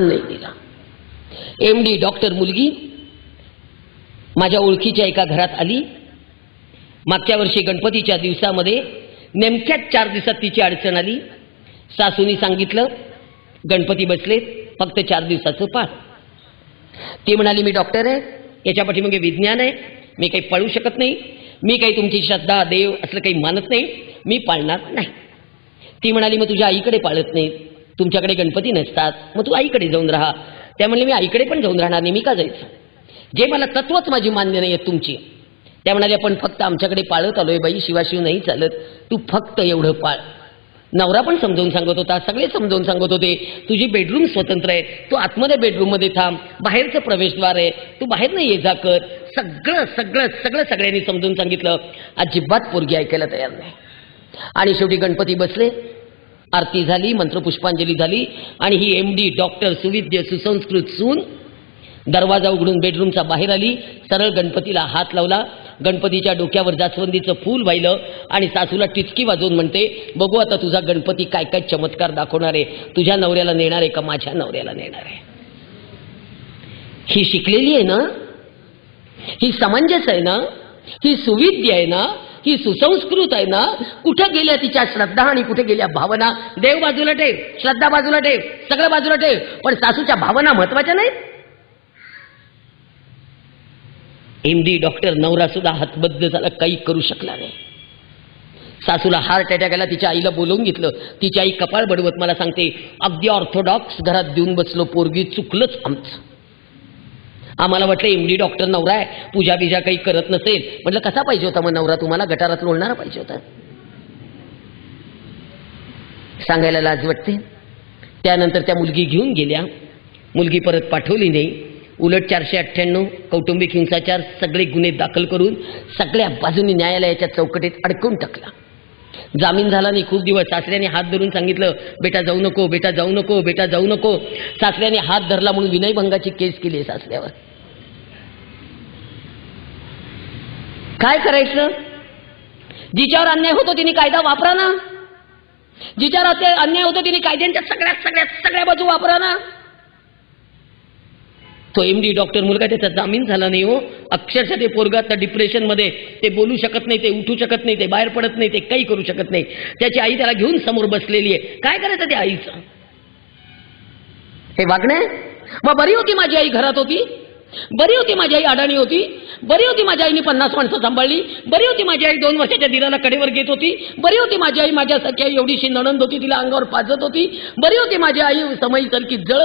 नाही दिला। MD doctor मुलगी माझ्या ओळखीच्या एका घरात आली। मागच्या वर्षी गणपतीच्या दिवसामध्ये नेमक्याच 4 दिवसात तिची अडचण आली। सासूनी सांगितलं गणपती बसलेत, फक्त 4 दिवसाचं पाळ। ती म्हणाली मी डॉक्टर आहे, याच्या पाठीमागे विज्ञान आहे, मी काही पाळू शकत नाही, मी काही तुमची श्रद्धा देव असलं काही मानत नाही, मी पाळणार नाही। ती म्हणाली मग तुझ्या आईकडे पाळत नाही, तुमच्याकडे गणपती नसतात, मग तू आईकडे जाऊन राहा। त्या म्हणले मी आईकडे पण जाऊन राहणार नाही, मी का जायचं, जे मला तत्वच माझी मान्य नाही आहेत तुमची। त्या म्हणाले आपण फक्त आमच्याकडे पाळत आलोय बाई, शिवाशिव नाही चालत, तू फक्त एवढं पाळ। नवरा पण समजावून सांगत होता, सगळे समजावून सांगत होते तुझी बेडरूम स्वतंत्र आहे, तू आतमध्ये बेडरूम मध्ये थांब, बाहेरचं प्रवेशद्वार आहे, तू बाहेर नाही ये जा कर। सगळं सगळं सगळं सगळ्यांनी समजावून सांगितलं, अजिबात पोरगी ऐकायला तयार नाही। आणि शेवटी गणपती बसले, आरती झाली, मंत्रपुष्पांजली झाली आणि ही एमडी डॉक्टर सुविद्य सुसंस्कृत सून दरवाजा उघडून बेडरूमचा बाहेर आली, सरळ गणपतीला हात लावला, गणपतीच्या डोक्यावर जास्वंदीचं फूल वाहिलं आणि सासूला टिचकी वाजवून म्हणते बघू आता तुझा गणपती काय काय चमत्कार दाखवणार आहे, तुझ्या नवऱ्याला नेणार आहे का माझ्या नवऱ्याला नेणार आहे। ही शिकलेली आहे ना, ही समंजस आहे ना, ही सुविद्य आहे ना, ही सुसंस्कृत आहे ना, कुठे गेल्या तिच्या श्रद्धा आणि कुठे गेल्या भावना। देव बाजूला ठेव, श्रद्धा बाजूला ठेव, सगळं बाजूला ठेव, पण सासूच्या भावना महत्वाच्या नाहीत। एमडी डॉक्टर नवरा सुद्धा हतबद्ध झाला, काही करू शकला नाही। सासूला हार्ट अटॅक आला, तिच्या आईला बोलवून घेतलं, तिची आई कपाळ बडवत मला सांगते अगदी ऑर्थोडॉक्स घरात देऊन बसलो, पोरगी चुकलंच आमचं। आम्हाला वाटलं एमडी डॉक्टर नवरा आहे, पूजा बिजा काही करत नसेल, म्हटलं कसा पाहिजे होता मग नवरा तुम्हाला, गटारात लोळणारा पाहिजे होता। सांगायला लाज वाटते। त्यानंतर त्या मुलगी घेऊन गेल्या, मुलगी परत पाठवली नाही, उलट 498 कौटुंबिक हिंसाचार सगळे गुन्हे दाखल करून सगळ्या बाजूनी न्यायालयाच्या चौकटीत अडकून टाकला। जामीन झाला नाही खूप दिवस। सासऱ्याने हात धरून सांगितलं बेटा जाऊ नको, बेटा जाऊ नको, बेटा जाऊ नको। सासऱ्याने हात धरला म्हणून विनयभंगाची केस केली आहे सासऱ्यावर। काय करायचं, जिच्यावर अन्याय होतो तिने कायदा वापरा ना, जिच्यावर अन्याय होतो तिने कायद्यांच्या सगळ्या सगळ्या सगळ्या बाजू वापरा ना। तो एमडी डॉक्टर मुलगा त्याचा जामीन झाला नाही हो, अक्षरशः ते पोरगा आता डिप्रेशन मध्ये, ते बोलू शकत नाही, ते उठू शकत नाही, ते बाहेर पडत नाही, ते काही करू शकत नाही। त्याची आई त्याला घेऊन समोर बसलेली आहे, काय करायचं त्या आईचं, हे वागणं आहे। मग बरी होती माझी आई, घरात होती, बरी होती माझी आई, अडाणी होती, बरी होती माझ्या आईने 50 माणसं सांभाळली, बरी होती माझी आई 2 वर्षाच्या दिराला कडेवर घेत होती, बरी होती माझी आई माझ्यासारखी आई एवढीशी नणंद होती, तिला अंगावर पाजत होती, बरी होती माझी आई समईसारखी जळत